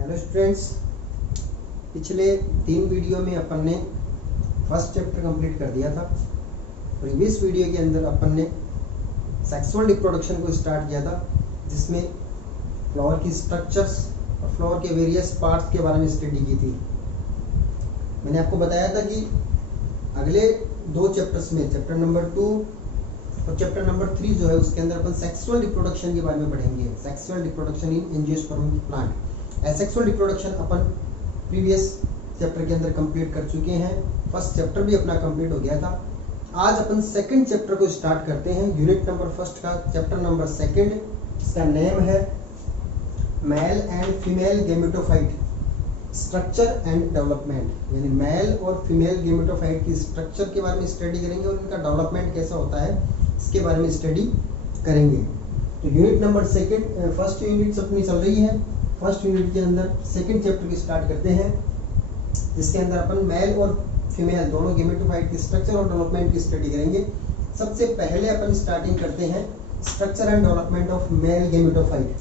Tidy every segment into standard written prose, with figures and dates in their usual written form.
Hello students, पिछले 3 video में अपन ने फर्स्ट चैप्टर कंप्लीट कर दिया था। प्रीवियस वीडियो के अंदर अपन ने सेक्सुअल रिप्रोडक्शन को स्टार्ट किया था, जिसमें फ्लावर की स्ट्रक्चर्स और फ्लावर के वेरियस पार्ट्स के बारे में स्टडी की थी। मैंने आपको बताया था कि अगले 2 चैप्टर्स में चैप्टर नंबर 2 और चैप्टर नंबर 3 जो है उसके अंदर अपन सेक्सुअल रिप्रोडक्शन के बारे में पढ़ेंगे। Sexual reproduction in angiospermic plant. Asexual reproduction upon previous chapter के अंदर कंप्लीट कर चुके हैं। फर्स्ट चैप्टर भी अपना कंप्लीट हो गया था। आज अपन सेकंड चैप्टर को स्टार्ट करते हैं। यूनिट नंबर फर्स्ट का चैप्टर नंबर 2, इसका नेम है male and female gametophyte structure and development. यानी मेल और फीमेल गेमेटोफाइट की स्ट्रक्चर के बारे में स्टडी करेंगे और इनका डेवलपमेंट कैसा होता है इसके बारे में स्टडी करेंगे। तो यूनिट नंबर फर्स्ट यूनिट अपनी चल रही है। फर्स्ट यूनिट के अंदर सेकंड चैप्टर की स्टार्ट करते हैं, जिसके अंदर अपन मेल और फीमेल दोनों गेमेटोफाइट की स्ट्रक्चर और डेवलपमेंट की स्टडी करेंगे। सबसे पहले अपन स्टार्टिंग करते हैं structure and development of male gametophyte.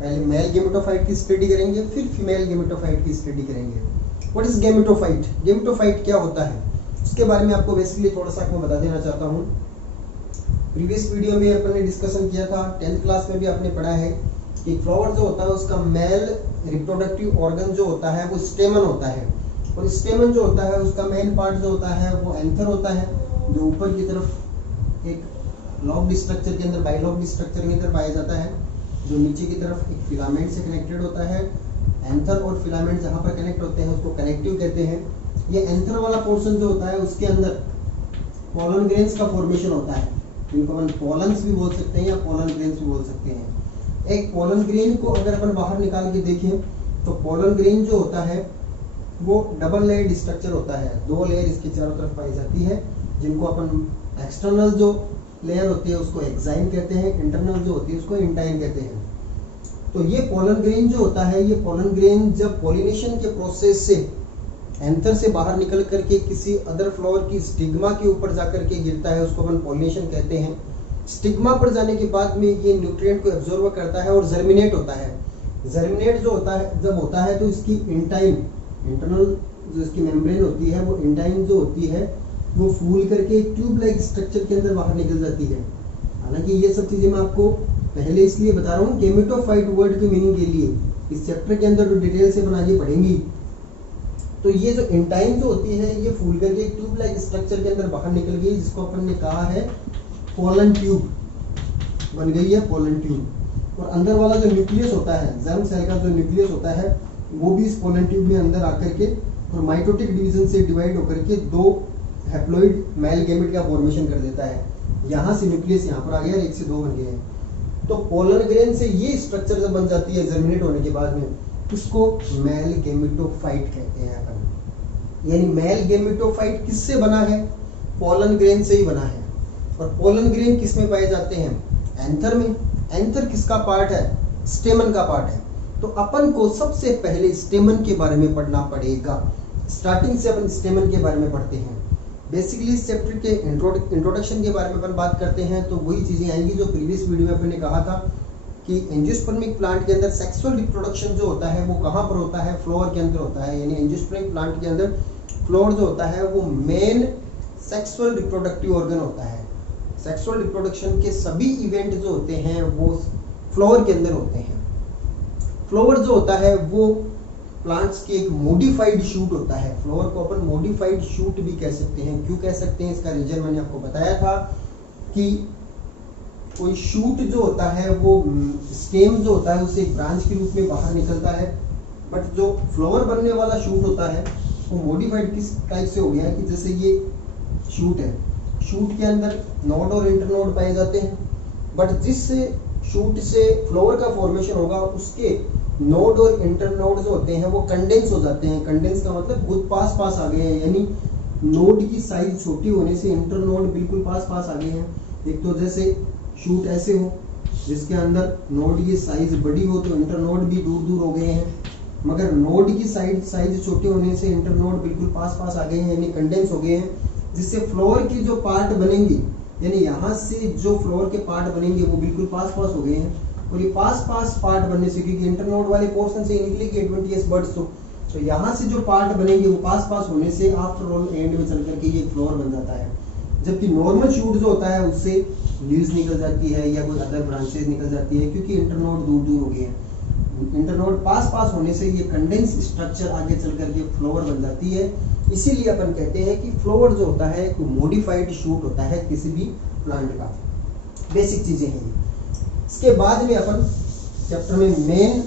पहले मेल गेमेटोफाइट की स्टडी करेंगे, फिर फीमेल गेमेटोफाइट की स्टडी करेंगे। What is gametophyte? गेमेटोफाइट क्या होता है उसके बारे में आपको बेसिकली थोड़ा सा मैं बता देना चाहता हूँ। प्रीवियस वीडियो में अपन ने डिस्कशन किया था, 10th क्लास में भी आपने पढ़ा है कि फ्लावर जो होता है उसका मेल रिप्रोडक्टिव ऑर्गन जो होता है वो स्टेमन होता है, और स्टेमन जो होता है उसका मेन पार्ट जो होता है वो एंथर होता है, जो ऊपर की तरफ एक लॉब्ड स्ट्रक्चर के अंदर बाइलॉब्ड स्ट्रक्चर के अंदर पाया जाता है, जो नीचे की तरफ एक फिलामेंट से कनेक्टेड होता है। एंथर और फिलामेंट जहाँ पर कनेक्ट होते हैं उसको कनेक्टिव कहते हैं। ये एंथर वाला पोर्शन जो होता है उसके अंदर पोलन ग्रेन्स का फॉर्मेशन होता है, जिनको अपन पोलन्स भी बोल सकते हैं या पोलन ग्रेन्स भी बोल सकते हैं। एक पोलन ग्रेन को अगर अपन बाहर निकाल के देखें तो पोलन ग्रेन जो होता है वो डबल लेयर्ड स्ट्रक्चर होता है। 2 लेयर इसके चारों तरफ पाई जाती है, जिनको अपन एक्सटर्नल जो लेयर होती है उसको एक्साइन कहते हैं, इंटरनल जो होती है उसको इंटाइन कहते हैं। तो ये पोलन ग्रेन जो होता है, ये पोलन ग्रेन जब पॉलिनेशन के प्रोसेस से एंथर से बाहर निकल करके किसी अदर फ्लावर की स्टिग्मा के ऊपर जाकर के गिरता है, उसको अपन पॉलिनेशन कहते हैं। स्टिग्मा पर जाने के बाद में ये न्यूट्रिएंट को एब्जॉर्ब करता है और जर्मिनेट होता है। जर्मिनेट जो होता है जब होता है तो इसकी इंटरनल जो इसकी मेम्ब्रेन होती है वो इंटाइन जो होती है वो फूल करके एक ट्यूब लाइक स्ट्रक्चर के अंदर बाहर निकल जाती है। हालांकि ये सब चीजें मैं आपको पहले इसलिए बता रहा हूँ गेमेटोफाइट वर्ड के मीनिंग के लिए। इस चैप्टर के अंदर जो डिटेल से अपन आगे पढ़ेंगी तो ये जो इंटाइन जो होती है ये फूल करके एक ट्यूब लाइक स्ट्रक्चर के अंदर बाहर निकल गई, जिसको अपन ने कहा है पोलन ट्यूब बन गई है, पोलन ट्यूब। और अंदर वाला जो न्यूक्लियस होता है, जर्म सेल का जो न्यूक्लियस होता है वो भी इस पोलन ट्यूब में अंदर आकर के और माइटोटिक डिवीजन से डिवाइड होकर के 2 हैप्लॉइड मेल गैमेट का फॉर्मेशन कर देता है। यहाँ से न्यूक्लियस यहाँ पर आ गया और 1 से 2 बन गए हैं। तो पोलन ग्रेन से ये स्ट्रक्चर जब बन जाती है जर्मिनेट होने के बाद में, उसको मेल गेमेटोफाइट कहते हैं अपन। यानी मेल गेमेटोफाइट किससे बना है? पोलन ग्रेन से ही बना है। और पोलन ग्रेन किस में पाए जाते हैं? एंथर में। एंथर किसका पार्ट है? स्टेमन का पार्ट है। तो अपन को सबसे पहले स्टेमन के बारे में पढ़ना पड़ेगा। स्टार्टिंग से अपन स्टेमन के बारे में पढ़ते हैं। बेसिकली इस चैप्टर के इंट्रोडक्शन के बारे में अपन बात करते हैं तो वही चीजें आएंगी जो प्रीवियस वीडियो में अपन ने कहा था कि एंजियोस्पर्मिक प्लांट के अंदर सेक्सुअल रिप्रोडक्शन जो होता है वो कहाँ पर होता है? फ्लावर के अंदर होता है। यानी एंजियोस्पर्मिक प्लांट के अंदर फ्लावर जो होता है वो मेन सेक्सुअल रिप्रोडक्टिव ऑर्गन होता है। सेक्सुअल रिप्रोडक्शन के सभी इवेंट जो होते हैं वो फ्लावर के अंदर होते हैं। फ्लावर जो होता है वो प्लांट्स की एक मॉडिफाइड शूट होता है। फ्लावर को अपन मॉडिफाइड शूट भी कह सकते हैं। क्यों कह सकते हैं इसका रीजन मैंने आपको बताया था कि कोई शूट जो होता है वो स्टेम जो होता है उससे एक ब्रांच के रूप में बाहर निकलता है, बट जो फ्लावर बनने वाला शूट होता है वो मॉडिफाइड किस टाइप से हो गया है कि जैसे ये शूट है, शूट के अंदर नोड और इंटरनोड पाए जाते हैं, बट जिस शूट से फ्लावर का फॉर्मेशन होगा उसके नोड और इंटरनोड जो होते हैं वो कंडेंस हो जाते हैं। कंडेंस का मतलब बहुत पास पास आ गए हैं, यानी नोड की साइज छोटी होने से इंटरनोड बिल्कुल पास पास आ गए हैं। एक तो जैसे शूट ऐसे हो जिसके अंदर नोड की साइज बड़ी हो तो इंटरनोड भी दूर दूर हो गए हैं, मगर नोड की साइज छोटे होने से इंटरनोड बिल्कुल पास पास आ गए हैं, यानी कंडेंस हो गए हैं, जिससे फ्लावर के जो पार्ट बनेंगे यानी यहाँ से जो फ्लावर के पार्ट बनेंगे वो बिल्कुल पास पास हो गए हैं। और ये पास पार्ट बनने से, क्योंकि इंटरनोड वाले पोर्शन से निकलेगी एडवेंटिशियस बड्स, तो यहाँ से जो पार्ट बनेंगे वो पास होने से आफ्टर ऑल एंड में चल करके ये फ्लोर बन जाता है। जबकि नॉर्मल शूट जो होता है उससे लीव्स निकल जाती है या कोई अदर ब्रांचेस निकल जाती है, क्योंकि इंटरनोड दूर हो गए हैं। इंटरनोड पास होने से ये कंडेंस स्ट्रक्चर आगे चल करके फ्लोर बन जाती है। इसीलिए अपन कहते हैं कि फ्लोर जो होता है कोई मॉडिफाइड शूट होता है किसी भी प्लांट का। बेसिक चीजें हैं ये। इसके बाद में अपन चैप्टर में मेन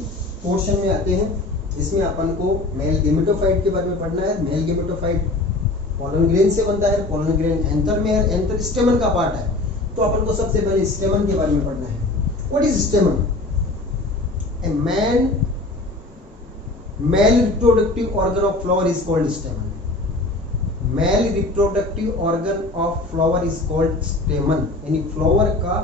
पोर्शन में आते हैं, जिसमें अपन को मेल गेमेटोफाइट के बारे में पढ़ना है। मेल गेमेटोफाइट पोलन ग्रेन से बनता है, पोलन ग्रेन एंथर में है, एंथर स्टेमन का पार्ट है। तो अपन को सबसे पहले स्टेमन के बारे में पढ़ना है। What is स्टेमन? A male reproductive organ of flower is called स्टेमन। Male reproductive organ of flower is called स्टेमन, यानी फ्लावर का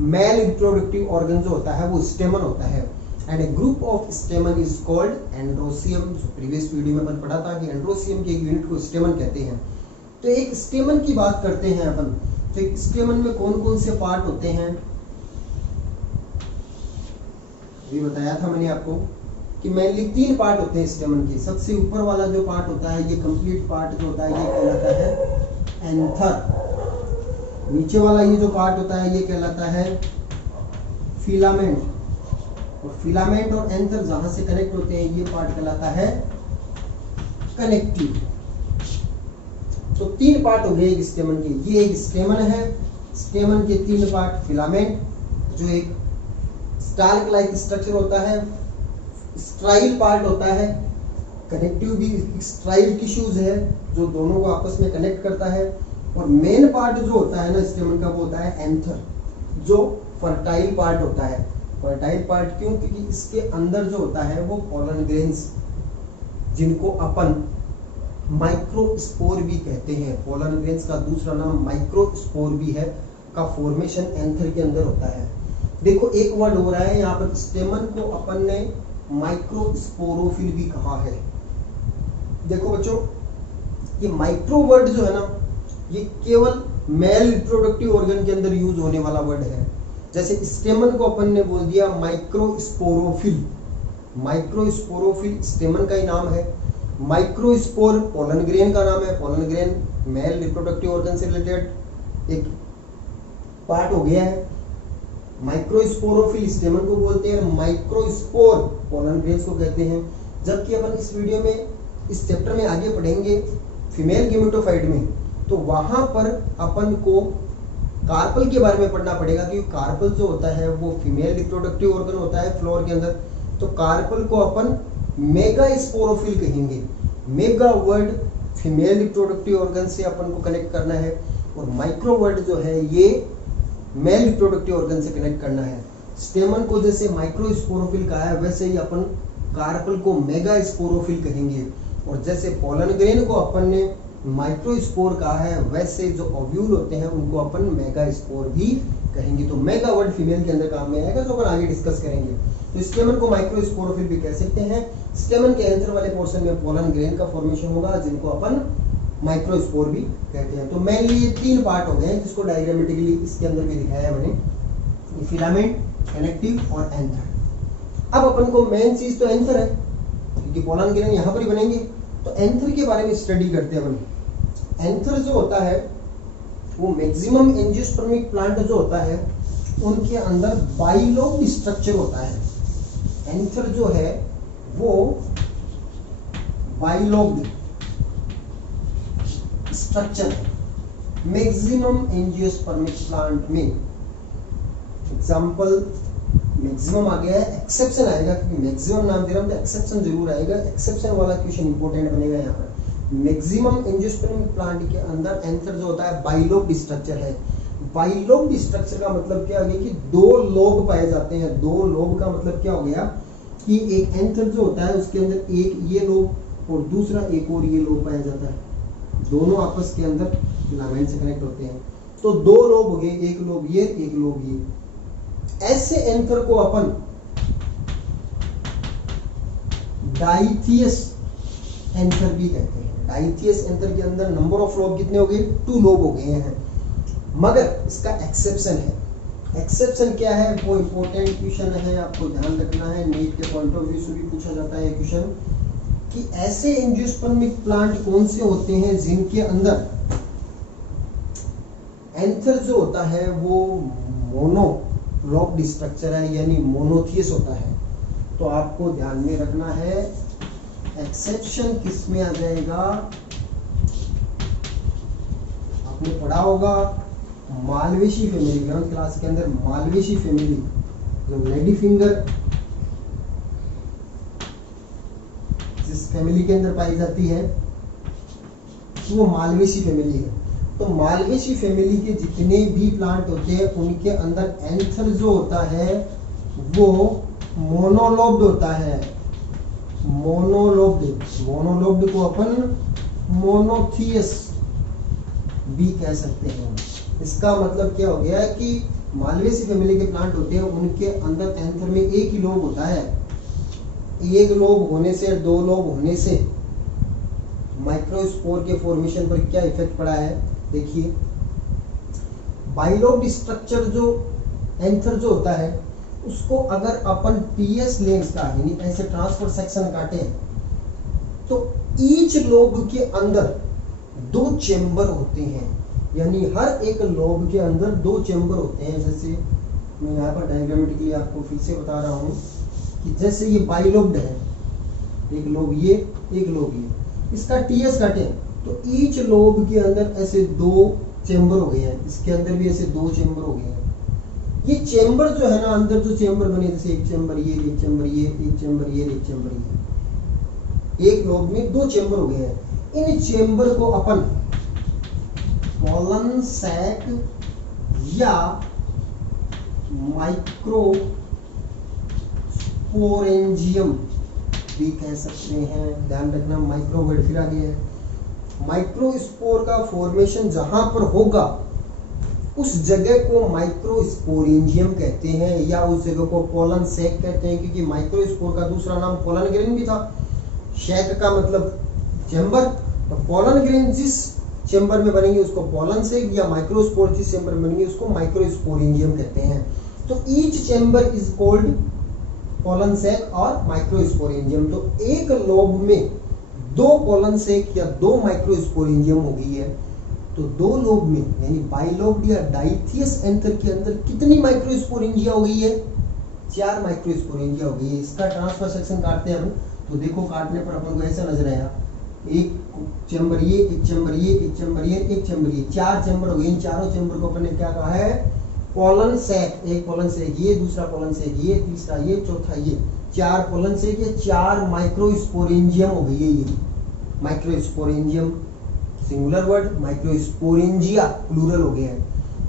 मेल रिप्रोडक्टिव ऑर्गन जो होता है वो स्टेमन होता है। And A group of स्टेमन is called androecium. जो प्रीवियस वीडियो में अपन पढ़ा था कि एंड्रोसियम के एक यूनिट को स्टेमन कहते हैं। तो एक स्टेमन की बात करते हैं अपन। तो एक स्टेमन में कौन कौन से पार्ट होते हैं, ये बताया था मैंने आपको कि मेनली 3 पार्ट होते हैं स्टेमन के। सबसे ऊपर वाला जो पार्ट होता है, ये कंप्लीट पार्ट जो होता है ये कहलाता है एंथर। नीचे वाला ये जो पार्ट होता है ये कहलाता है फिलामेंट। और फिलामेंट और एंथर जहां से कनेक्ट होते हैं ये पार्ट कहलाता है कनेक्टिव। तो 3 पार्ट हो गए एक स्टेमन के। ये एक स्टेमन है, स्टेमन के 3 पार्ट, फिलामेंट जो एक स्टार्क लाइक स्ट्रक्चर होता है, स्ट्राइल पार्ट होता है, कनेक्टिव भी स्ट्राइल टिश्यूज है जो दोनों को आपस में कनेक्ट करता है, और मेन पार्ट जो होता है ना स्टेमन का वो होता है एंथर, जो फर्टाइल पार्ट होता है। फर्टाइल पार्ट क्यों? क्योंकि इसके अंदर जो होता है वो पोलन ग्रेन्स, जिनको अपन माइक्रोस्पोर भी कहते हैं। पोलन ग्रेन्स का दूसरा नाम माइक्रोस्पोर भी है, का फॉर्मेशन एंथर के अंदर होता है। देखो एक वर्ड हो रहा है यहाँ पर, स्टेमन को अपन ने माइक्रोस्पोरोफिल भी कहा है। देखो बच्चों, ये माइक्रो वर्ड जो है ना, ये केवल मेल रिप्रोडक्टिव ऑर्गन के अंदर यूज होने वाला वर्ड है। जैसे स्टेमन को अपन ने बोल दिया माइक्रोस्पोरोफिल। माइक्रोस्पोरोफिल स्टेमन का ही नाम है। माइक्रोस्पोर पोलन ग्रेन का नाम है। Pollen grain male reproductive organ से रिलेटेड एक पार्ट हो गया है। माइक्रोस्पोरोफिल स्टेमन को बोलते हैं, माइक्रोस्पोर पोलन ग्रेन्स को कहते हैं। जबकि अपन इस वीडियो में इस चैप्टर में आगे पढ़ेंगे फीमेल गेमेटोफाइट में, तो वहां पर अपन को कार्पल के बारे में पढ़ना पड़ेगा, क्योंकि कार्पल जो होता है वो फीमेल रिप्रोडक्टिव ऑर्गन होता है फ्लोर के अंदर। तो कार्पल को अपन मेगास्पोरोफिल कहेंगे। Mega word female reproductive organ से अपन को कनेक्ट करना है, और माइक्रो वर्ड जो है ये मेल रिप्रोडक्टिव ऑर्गन से कनेक्ट करना है। स्टेमन को जैसे माइक्रोस्पोरोफिल कहा है, वैसे ही अपन कार्पल को मेगास्पोरोफिल कहेंगे। और जैसे पोलन ग्रेन को अपन ने माइक्रोस्पोर कहा है, वैसे जो ओव्यूल होते हैं उनको अपन मेगास्पोर भी कहेंगे। तो मेगा वर्ड फीमेल के अंदर काम में आएगा, जो अपन आगे डिस्कस करेंगे। तो स्टेमन को माइक्रोस्पोरोफिल भी कह सकते हैं। स्टेमन के एंथर वाले पोर्शन में पोलन ग्रेन का फॉर्मेशन होगा, जिनको अपन माइक्रोस्पोर भी कहते हैं। तो मेनली ये 3 पार्ट हो गए, जिसको डायग्रामेटिकली इसके अंदर भी दिखाया है मैंने, फिलामेंट, कनेक्टिव और एंथर। अब अपन को मेन चीज तो एंथर है, क्योंकि पोलन ग्रेन यहाँ पर ही बनेंगे। तो एंथर के बारे में स्टडी करते हैं अपन। एंथर जो होता है वो मैक्सिमम एंजियोस्पर्मिक प्लांट जो होता है उनके अंदर बाइलोब्ड स्ट्रक्चर होता है। एंथर जो है वो बाइलोब्ड स्ट्रक्चर है मैक्सिमम एंजियोस्पर्मिक प्लांट में। एग्जांपल मैक्सिमम आ गया है, एक्सेप्शन आएगा, क्योंकि मैक्सिमम नाम दे रहा हूं तो एक्सेप्शन जरूर आएगा। एक्सेप्शन वाला क्वेश्चन इंपॉर्टेंट बनेगा यहाँ पर। मैक्सिमम एंजियोस्पर्मिक प्लांट के अंदर एंथर जो होता है बाइलोब्ड स्ट्रक्चर है। बाइलोब्ड स्ट्रक्चर का मतलब क्या हो गया कि 2 लोब पाए जाते हैं। 2 लोब का मतलब क्या हो गया कि एक एंथर जो होता है उसके अंदर एक ये लोब और दूसरा एक और ये लोब पाया जाता है। दोनों आपस के अंदर फिलामेंट से कनेक्ट होते हैं। तो 2 लोब हो गए, एक लोब ये, एक लोब ये। ऐसे एंथर को अपन डाइथियस एंथर भी कहते हैं। डाइथियस एंथर के अंदर नंबर ऑफ लोब कितने हो गए? 2 लोब हो गए हैं। मगर इसका एक्सेप्शन है। एक्सेप्शन क्या है, वो इम्पोर्टेंट क्वेश्चन है, आपको ध्यान रखना है। नीट के पॉइंट ऑफ व्यू से भी पूछा जाता है क्वेश्चन कि ऐसे एंजियोस्पर्मिक प्लांट कौन से होते हैं जिनके अंदर एंथर जो होता है वो मोनोलॉब्ड स्ट्रक्चर है, यानी मोनोथियस होता है। तो आपको ध्यान में रखना है एक्सेप्शन किस में आ जाएगा। आपने पढ़ा होगा मालवेशी फैमिली, ग्रंथ क्लास के अंदर मालवेशी फैमिली जो लेडी फिंगर जिस फैमिली के अंदर पाई जाती है वो मालवेशी फैमिली है। तो मालवेशी फैमिली के जितने भी प्लांट होते हैं उनके अंदर एंथर जो होता है वो मोनोलोब्ड होता है। मोनोलोब्ड को अपन मोनोथियस भी कह सकते हैं। इसका मतलब क्या हो गया कि मालवेसी फैमिली के प्लांट होते हैं उनके अंदर एंथर में एक ही लोब होता है। एक लोब होने से, दो लोब होने से माइक्रोस्पोर के फॉर्मेशन पर क्या इफेक्ट पड़ा है देखिए। बाइलोब्ड स्ट्रक्चर जो एंथर जो होता है उसको अगर अपन टीएस लेंस का यानी ऐसे ट्रांसफर सेक्शन काटे तो ईच लोब के अंदर दो चेंबर होते हैं, यानी हर एक लोब के अंदर दो चेंबर होते हैं। जैसे मैं यहाँ पर डायग्रामेटिकली आपको फिर से बता रहा हूँ कि जैसे ये बाइलोब्ड है, एक लोब ये, एक लोब ये, इसका टीएस काटे तो ईच लोब के अंदर ऐसे दो चेंबर हो गए हैं, इसके अंदर भी ऐसे दो चेंबर हो गए हैं। ये चेंबर जो है ना, अंदर जो चेंबर बने जैसे एक चेंबर ये, एक चेंबर ये, एक चेंबर ये, एक चेंबर ये, एक लोब में दो चेंबर हो गए हैं। इन चेंबर को अपन पोलन सैक या माइक्रोस्पोरेंजियम भी कह सकते हैं। ध्यान रखना माइक्रो वर्ड फिर आगे है। माइक्रोस्पोर का फॉर्मेशन जहां पर होगा उस जगह को माइक्रोस्पोरेंजियम कहते हैं, या उस जगह को पोलन सैक कहते हैं, क्योंकि माइक्रोस्पोर का दूसरा नाम पोलन ग्रेन भी था। शैक का मतलब चेंबर, तो पोलन ग्रेन जिस चेंबर में बनेंगे उसको पोलन सैक, या माइक्रोस्पोर जिस चेंबर में बनेंगे उसको माइक्रोस्पोरेंजियम कहते हैं। तो each chamber is called pollen sac और माइक्रोस्पोरेंजियम। तो एक लोब में दो पोलन सैक या दो माइक्रोस्पोरेंजियम हो गई है, तो दो लोब में यानी बाइलोब्ड या डाइथियस एंथर के अंदर कितनी माइक्रोस्पोरेंजिया हो गई है? 4 माइक्रोस्पोरेंजिया हो गई है। इसका ट्रांसफर सेक्शन काटते हैं हम, तो देखो काटने पर अपन को ऐसा नजर आया, एक चेंबर ये, एक चेंबर ये, एक चेंबर ये, एक चेंबर ये, 4 चेंबर हो गए। इन चारों चेंबर को अपन ने क्या कहा है? Pollen sac. एक पोलन सैक ये, दूसरा पोलन सैक ये, तीसरा ये, चौथा ये, 4 पोलन सैक ये, 4 माइक्रोस्पोरेंजियम हो गई है। ये microsporangium singular word, microsporangia plural हो गया है।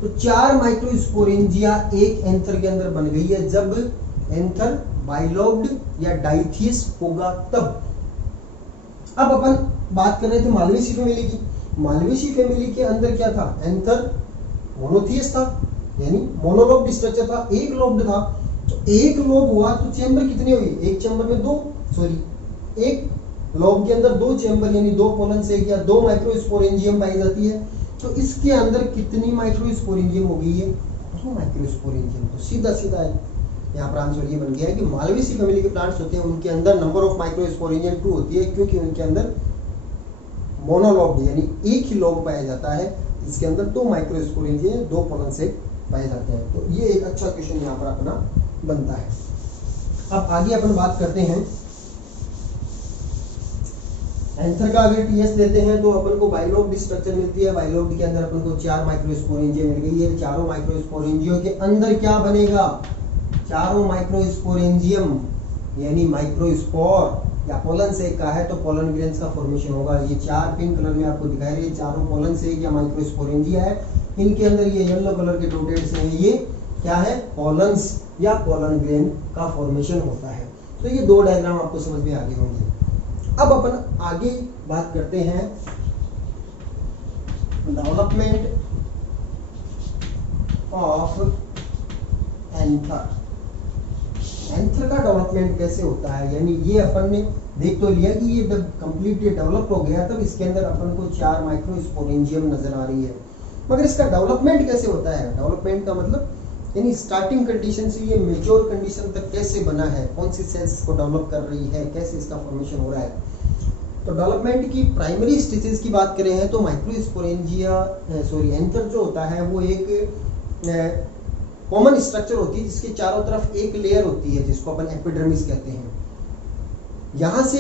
तो 4 माइक्रोस्पोरेंजिया एक एंथर के अंदर बन गई है। जब एंथर बाइलोब्ड या डाइथियस होगा तब। अब अपन बात कर रहे थे मालवेसी फैमिली की। मालवेसी फैमिली के अंदर क्या था? एंथर मोनोथियस था, यानी मोनोलोब्ड स्ट्रक्चर था, एक लोब्ड था। तो एक लोब हुआ तो चेंबर कितनी हुई? एक चेंबर में एक लोब के अंदर दो चेंबर यानी दो पोलन सैक या दो माइक्रोस्पोरेंजियम पाई जाती है। तो इसके अंदर कितनी माइक्रोस्पोरेंजियम हो गई है? 2 माइक्रोस्पोरेंजियम। तो सीधा सीधा यहाँ पर आंसर ये बन गया है कि मालवेसी फैमिली के प्लांट्स होते हैं उनके अंदर नंबर ऑफ माइक्रोस्पोरेंजियम 2 होती है, क्योंकि उनके अंदर मोनोलोब्ड यानी एक ही लोब पाया जाता है। इसके अंदर 2 माइक्रोस्पोरेंजियम, 2 पोलन सैक पाए जाते हैं। तो ये एक अच्छा क्वेश्चन यहाँ पर अपना बनता है। अब आगे अपन बात करते हैं एंथर का। अगर टीएस लेते हैं तो अपन को बाइलोब्ड स्ट्रक्चर मिलती है। बाइलोब्ड के अंदर अपन को 4 माइक्रोस्पोरेंजियम मिल गई है। चारों माइक्रोस्पोरेंजियम के अंदर क्या बनेगा? चारों माइक्रोस्पोरेंजियम यानी माइक्रोस्पोर या पोलन सैक का है तो पोलन ग्रेन्स का फॉर्मेशन होगा। ये 4 पिंक कलर में आपको दिखाई रही है, चारों पोलन सैक या माइक्रोस्पोरेंजिया है। इनके अंदर ये येलो कलर के डॉटेड से ये क्या है? पोलन्स या पोलन ग्रेन का फॉर्मेशन होता है। तो ये 2 डायग्राम आपको समझ में आ गए होंगे। अब अपन आगे बात करते हैं डेवलपमेंट ऑफ एंथर। एंथर का डेवलपमेंट कैसे होता है, यानी ये अपन ने देख तो लिया कि ये जब कंप्लीट डेवलप हो गया तब इसके अंदर अपन को 4 माइक्रोस्पोरेंजियम नजर आ रही है, मगर इसका डेवलपमेंट कैसे होता है? डेवलपमेंट का मतलब यानी स्टार्टिंग कंडीशन से ये मेच्योर कंडीशन तक कैसे बना है, कौन सी सेल्स को डेवलप कर रही है, कैसे इसका फॉर्मेशन हो रहा है। तो डेवलपमेंट की प्राइमरी स्टेजेस की बात करें तो माइक्रोस्पोरेंजिया एंथर जो होता है वो एक कॉमन स्ट्रक्चर होती है जिसके चारों तरफ एक लेयर होती है जिसको अपन एपिडर्मिस कहते हैं। यहाँ से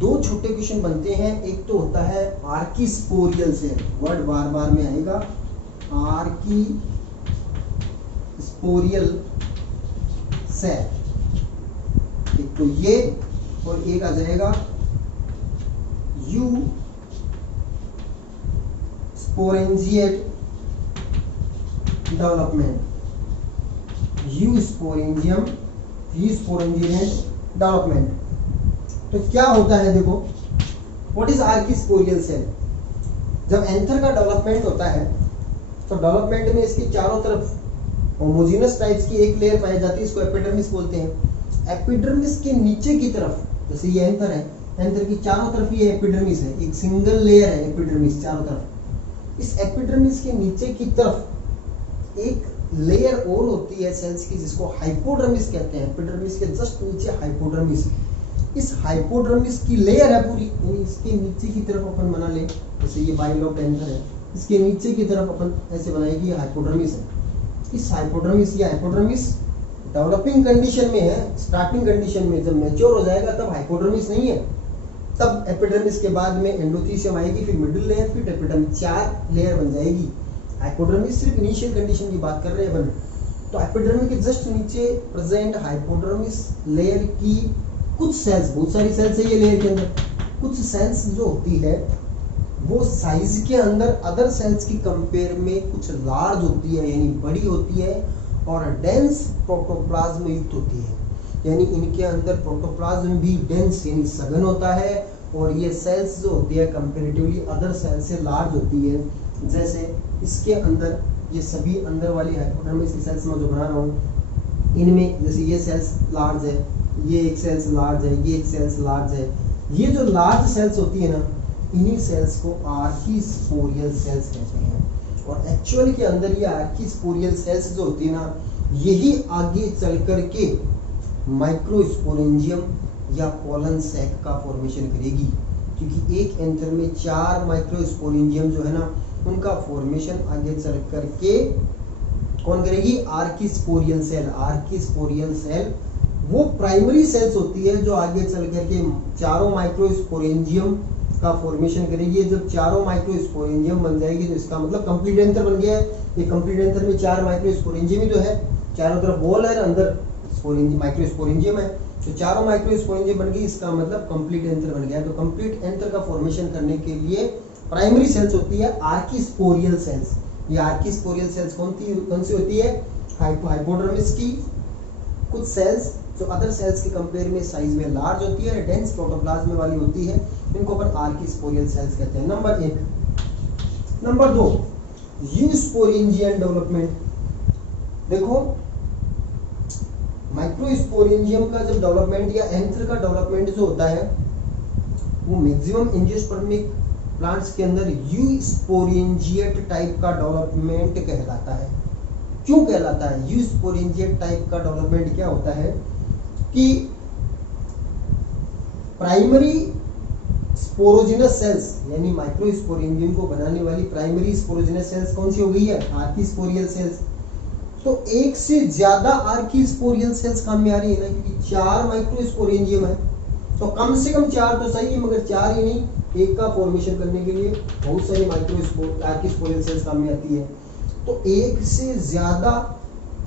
दो छोटे क्वेश्चन बनते हैं, एक तो होता है आर्कीस्पोरियल सेल, वर्ड बार बार में आएगा आर्कीस्पोरियल सेल, एक तो ये और एक आ जाएगा you sporangiate development, you sporangiate development. तो क्या होता है देखो, व्हाट इज आर्कीस्पोरियल सेल। जब एंथर का डेवलपमेंट होता है तो डेवलपमेंट में इसके चारों तरफ होमोजेनस टाइप्स की एक लेयर पाई जाती है, इसको एपिडर्मिस बोलते हैं। एपिडर्मिस के नीचे की तरफ, जैसे ये एंथर है, एंथर की चारों तरफ ये एपिडर्मिस है, एक सिंगल लेयर है एपिडर्मिस चारों तरफ। इस एपिडर्मिस के नीचे की तरफ एक लेयर और होती है सेल्स की जिसको हाइपोडर्मिस कहते हैं। एपिडर्मिस के जस्ट नीचे हाइपोडर्मिस, इस हाइपोडर्मिस की लेयर है पूरी, इसके नीचे की तरफ अपन बना ले, जैसे ये बाइलोब एंथर है, इसके नीचे की तरफ अपन ऐसे बनाएगी, ये हाइपोडर्मिस है। इस हाइपोडर्मिस या हाइपोडर्मिस डेवलपिंग कंडीशन में है, स्टार्टिंग कंडीशन में। जब मैच्योर हो जाएगा तब हाइपोडर्मिस नहीं है, तब एपिडर्मिस के बाद में एंडोथीसियम आएगी, फिर मिडिल लेयर, फिर एपिडर्मिस, 4 लेयर बन जाएगी। हाइपोडर्मिस सिर्फ इनिशियल कंडीशन की बात कर रहे हैं अपन। तो एपिडर्मिस के जस्ट नीचे प्रेजेंट हाइपोडर्मिस लेयर की कुछ सेल्स, बहुत सारी सेल्स है ये लेयर के अंदर, कुछ सेल्स जो होती है वो साइज के अंदर अदर सेल्स की कंपेयर में कुछ लार्ज होती है, यानी बड़ी होती है, और डेंस प्रोटोप्लाज्म युक्त होती है, यानी इनके अंदर प्रोटोप्लाज्म भी डेंस यानी सघन होता है, और ये सेल्स जो होती है कंपेरेटिवली अदर सेल्स से लार्ज होती है। जैसे इसके अंदर ये सभी अंदर वाली हाइपोडर्मिस की सेल्स मैं जो बना रहा हूँ, इनमें जैसे ये सेल्स लार्ज है, ये एक सेल्स लार्ज है, ये एक सेल्स लार्ज है। ये जो लार्ज सेल्स होती है ना, इन्हीं सेल्स को आर्कीस्पोरियल सेल्स कहते हैं। और एक्चुअल के अंदर ये आर्कीस्पोरियल सेल्स जो होती है ना, यही आगे चल कर के माइक्रोस्पोरेंजियम या पोलन सैक का फॉर्मेशन करेगी, क्योंकि एक एंथर में 4 माइक्रोस्पोरेंजियम जो है ना, उनका फॉर्मेशन आगे चल करके कौन करेगी, आर्कीस्पोरियल सेल। आर्कीस्पोरियल सेल वो प्राइमरी सेल्स होती है जो आगे चल करके चारों माइक्रोस्पोरेंजियम का फॉर्मेशन करेगी। जब चारों माइक्रोस्पोरेंजियम बन जाएगी तो इसका मतलब कंप्लीट एंथर बन गया है। ये कंप्लीट एंथर में 4 माइक्रोस्पोरेंजियम ही तो है, चारों तरफ बॉल है, अंदर माइक्रोस्पोरेंजियम है, तो चारों माइक्रोस्पोरेंजियम बन गई, इसका मतलब कंप्लीट एंथर बन गया। तो कंप्लीट एंथर का फॉर्मेशन करने के लिए प्राइमरी सेल्स होती है आर्कीस्पोरियल सेल्स। ये आर्कीस्पोरियल सेल्स कौन सी होती है, हाइपोडर्मिस की कुछ सेल्स जो अदर सेल्स के कंपेयर में साइज में लार्ज होती है, डेंस प्रोटोप्लाज्म वाली होती है, इनको अपन आर्कीस्पोरियल सेल्स कहते हैं। नंबर 1। Number 2, eusporangian development. देखो माइक्रोस्पोरेंजियम का जब डेवलपमेंट या एंथर का डेवलपमेंट जो होता है वो मैक्सिमम एंजियोस्पर्मिक प्लांट्स के अंदर यूस्पोरेंजिएट टाइप का डेवलपमेंट कहलाता है। क्यों कहलाता है यूस्पोरेंजिएट टाइप का डेवलपमेंट? क्या होता है कि प्राइमरी स्पोरोजिनस सेल्स यानी माइक्रोस्पोरेंजियम को बनाने वाली प्राइमरी स्पोरोजिनस सेल्स कौन सी हो गई है, आर्कीस्पोरियल सेल्स। तो एक से ज्यादा आर्कीस्पोरियल सेल्स काम में आ रही है ना, क्योंकि 4 माइक्रोस्पोरेंजियम है, तो कम से कम 4 तो सही है, मगर 4 ही नहीं, एक का फॉर्मेशन करने के लिए बहुत सारी आर्कीस्पोरियल सेल्स काम में आती है। तो एक से ज्यादा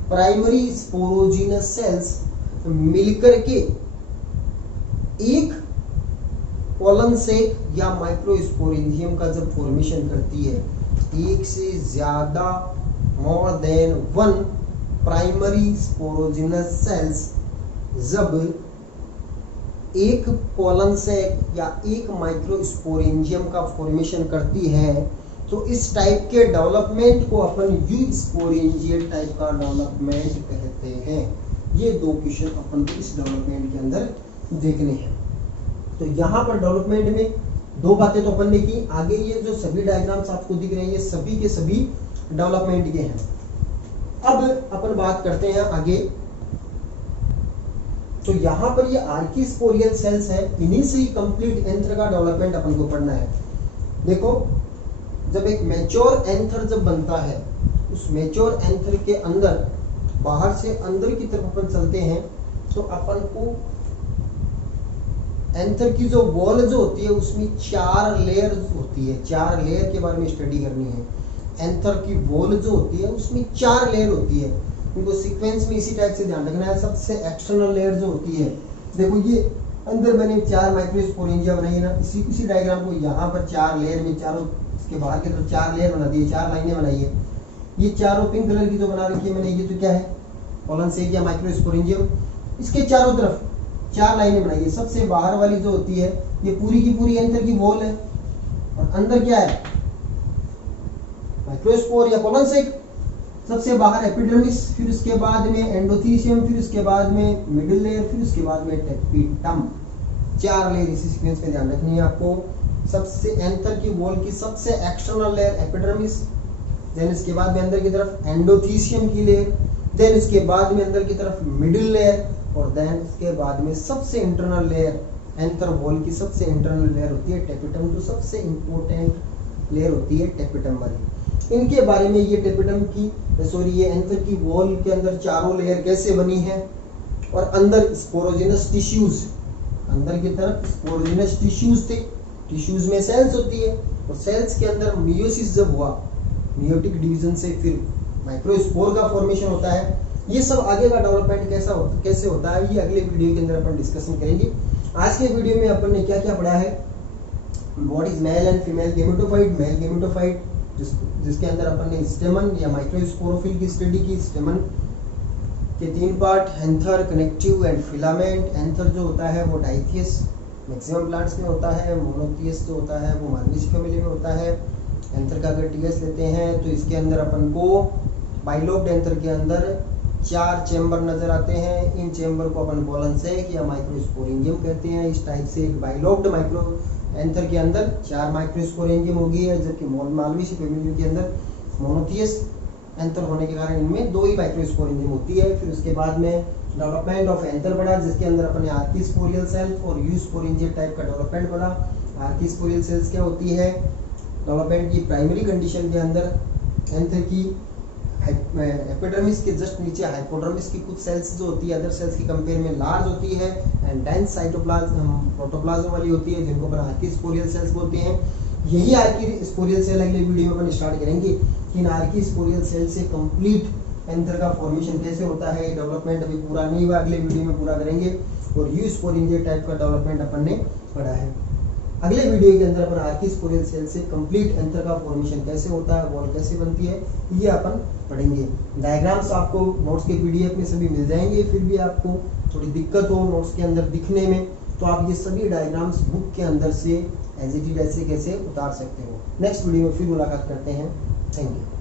प्राइमरी स्पोरोजिनस सेल्स मिलकर के एक पोलन सेक या माइक्रोस्पोरेंजियम का जब फॉर्मेशन करती है, एक से ज्यादा more than 1 primary sporogenous sales जब एक पोलन सेक या एक माइक्रोस्पोरेंजियम का फॉर्मेशन करती है, तो इस टाइप के डेवलपमेंट को अपन यूस्पोरेंजिएट टाइप का डेवलपमेंट कहते हैं। ये 2 क्वेश्चन अपन को इस डेवलपमेंट के अंदर देखने हैं। तो यहाँ पर डेवलपमेंट में 2 बातें तो अपन ने की। आगे ये जो सभी डायग्राम्स आपको दिख रहे हैं, ये सभी के सभी डेवलपमेंट के हैं। अब अपन बात करते हैं आगे। तो यहाँ पर ये आर्किस्पोरियल सेल्स है, इन्हीं से ही कंप्लीट एंथर का डेवलपमेंट अपन को पढ़ना है। देखो, जब एक मैच्योर एंथर जब बनता है, उस मैच्योर एंथर के अंदर बाहर से अंदर की तरफ अपन चलते हैं, तो अपन को एंथर की जो वॉल जो होती है उसमें 4 लेयर होती है। 4 लेयर के बारे में स्टडी करनी है। एंथर की वॉल जो होती है उसमें 4 लेयर होती है, उनको सीक्वेंस में इसी टाइप से ध्यान रखना है। सबसे एक्सटर्नल लेयर जो होती है, देखो ये अंदर मैंने 4 माइक्रोस्पोरेंजिया बनाई है ना, इसी डायग्राम को यहाँ पर 4 लेयर में, चारों इसके बाहर की तरफ 4 लेयर बना दी है, 4 लाइनें बनाई है। ये चारों पिंक कलर की जो बना रखी है मैंने, ये तो क्या है, पोलनसेगिया माइक्रोस्पोरेंजियम। इसके चारों तरफ 4 लाइनें बनाई है। सबसे बाहर वाली जो होती है ये पूरी की पूरी एंथर की वॉल है, और अंदर क्या है, माइक्रोस्पोर या पोलनसेक। सबसे बाहर एपिडर्मिस, फिर उसके बाद में एंडोथीसियम, फिर उसके बाद में मिडिल लेयर, फिर उसके बाद में टेपिटम। 4 लेयर इसी सीक्वेंस में ध्यान रखनी है आपको। सबसे एंथर की वॉल की सबसे एक्सटर्नल लेयर एपिडर्मिस, देन इसके बाद में अंदर की तरफ एंडोथीसियम की लेयर, देन इसके बाद में अंदर की तरफ मिडिल लेयर, और देन इसके बाद में सबसे इंटरनल लेयर, एंथर वॉल की सबसे इंटरनल लेयर होती है टेपिटम, जो सबसे इंपॉर्टेंट लेयर होती है टेपिटम वाली। इनके बारे में, ये टेपिटम की ये एंथर की वॉल के अंदर चारों लेयर कैसे बनी है, और अंदर स्पोरोजिनस टिश्यूज, अंदर की तरफ स्पोरोजिनस टिश्यूज थे। टिश्यूज में सेल्स होती है, और सेल्स के अंदर मियोसिस जब हुआ, मियोटिक डिवीजन से फिर माइक्रोस्पोर का फॉर्मेशन होता है। ये सब आगे का डेवलपमेंट कैसे होता है, ये अगले वीडियो के अंदर अपन डिस्कशन करेंगे। आज के वीडियो में अपन ने क्या क्या पढ़ा है, what is male and female gametophyte. Mail gametophyte जिसके अंदर अपन ने स्टेमन या माइक्रोस्पोरोफिल की स्टडी की। स्टेमन के 3 part, anther, connective and filament. Anther जो होता है वो डाइथियस मैक्सिमम प्लांट्स में होता है, मोनोथियस जो होता है वो मालवेसी फैमिली में होता है। एंथर का अगर टीएस लेते हैं तो इसके अंदर अपन को बाइलोब्ड एंथर के अंदर 4 चैम्बर नजर आते हैं। इन चैम्बर को अपन पोलनसेक या माइक्रोस्पोरेंजियम कहते हैं। इस टाइप से एक बाइलोब्ड माइक्रो एंथर के अंदर 4 माइक्रोस्पोरेंजियम होगी है, जबकि मालवेसी फैमिली के अंदर मोनोथियस एंथर होने के कारण इनमें 2 ही माइक्रोस्पोरेंजियम होती है। फिर उसके बाद में डेवलपमेंट ऑफ एंथर बढ़ा, जिसके अंदर अपने आर्किस्पोरियल सेल्स और यूस्पोरेंजिया टाइप का डेवलपमेंट बढ़ा। आर्किस्पोरियल सेल्स क्या होती है, डेवलपमेंट की प्राइमरी कंडीशन के अंदर एंथर की एपिडर्मिस के जस्ट नीचे हाइपोडर्मिस की कुछ सेल्स जो होती है अदर सेल्स की कंपेयर में लार्ज होती है एंड डेंस साइटोप्लाज्म प्रोटोप्लाज्म वाली होती है, जिनको अपन आर्किस्पोरियल सेल्स बोलते हैं। यही आर्किस्पोरियल सेल अगले वीडियो में अपन स्टार्ट करेंगे कि इन आर्किस्पोरियल सेल से कंप्लीट एंथर का फॉर्मेशन कैसे होता है। डेवलपमेंट अभी पूरा नहीं हुआ, अगले वीडियो में पूरा करेंगे। और यूस्पोरेंजिया टाइप का डेवलपमेंट अपन ने पढ़ा है। अगले वीडियो के अंदर अपन आर्किस्पोरियल सेल से कंप्लीट एंथर का फॉर्मेशन कैसे होता है, वॉल कैसे बनती है, ये अपन पढ़ेंगे। डायग्राम्स आपको नोट्स के पीडीएफ में सभी मिल जाएंगे। फिर भी आपको थोड़ी दिक्कत हो नोट्स के अंदर दिखने में, तो आप ये सभी डायग्राम्स बुक के अंदर से एज इट इज ऐसे कैसे उतार सकते हो। नेक्स्ट वीडियो में फिर मुलाकात करते हैं। Thank you.